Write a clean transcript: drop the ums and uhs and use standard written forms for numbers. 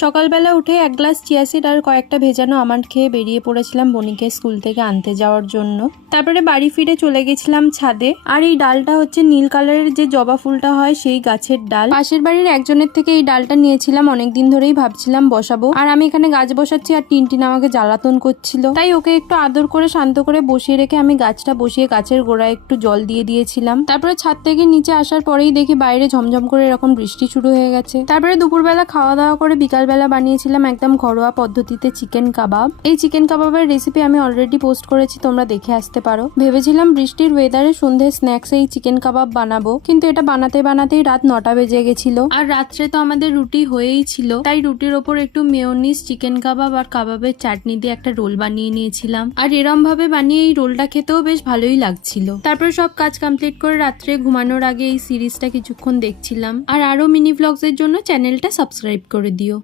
সকালবেলা উঠে এক গ্লাস চিয়া সিড আর কয়েকটা ভেজানো আমন্ড খেয়ে বেরিয়ে পড়েছিলাম বনিকে স্কুল থেকে আনতে যাওয়ার জন্য। তারপরে বাড়ি ফিরে চলে গেছিলাম ছাদে। আর এই ডালটা হচ্ছে নীল কালারের যে জবা ফুলটা হয় সেই গাছের ডাল। পাশের বাড়ির একজনের থেকে এই ডালটা নিয়েছিলাম, অনেকদিন ধরেই ভাবছিলাম বসাবো। আর আমি এখানে গাছ বসাচ্ছি আর টিনটিন আমাকে জ্বালাতন করছিল, তাই ওকে একটু আদর করে শান্ত করে বসিয়ে রেখে আমি গাছটা বসিয়ে গাছের গোড়ায় একটু জল দিয়ে দিয়েছিলাম। তারপরে ছাদ থেকে নিচে আসার পরেই দেখি বাইরে ঝমঝম করে এরকম বৃষ্টি শুরু হয়ে গেছে। তারপরে দুপুরবেলা খাওয়া দাওয়া করে বিকালবেলা বানিয়েছিলাম একদম ঘরোয়া পদ্ধতিতে চিকেন কাবাব। এই চিকেন কাবাবের রেসিপি আমি অলরেডি পোস্ট করেছি, তোমরা দেখে আসতে পারো। ভেবেছিলাম বৃষ্টির ওয়েদারে সন্ধ্যে স্ন্যাক্সে এই চিকেন কাবাব বানাবো, কিন্তু এটা বানাতে বানাতেই রাত 9টা বেজে গেছিল। আর রাত্রে তো আমাদের রুটি হয়েই ছিল, তাই রুটির ওপর একটু মেয়োনিজ, চিকেন কাবাব আর কাবাবের চাটনি দিয়ে একটা রোল বানিয়ে নিয়েছিলাম। আর এরম ভাবে বানিয়ে এই রোলটা খেতেও বেশ ভালোই লাগছিল। তারপরে সব কাজ কমপ্লিট করে রাত্রে ঘুমানোর আগে এই সিরিজটা কিছুক্ষণ দেখছিলাম। আর আরো মিনি ব্লগস এর জন্য চ্যানেলটা সাবস্ক্রাইব করে দিও।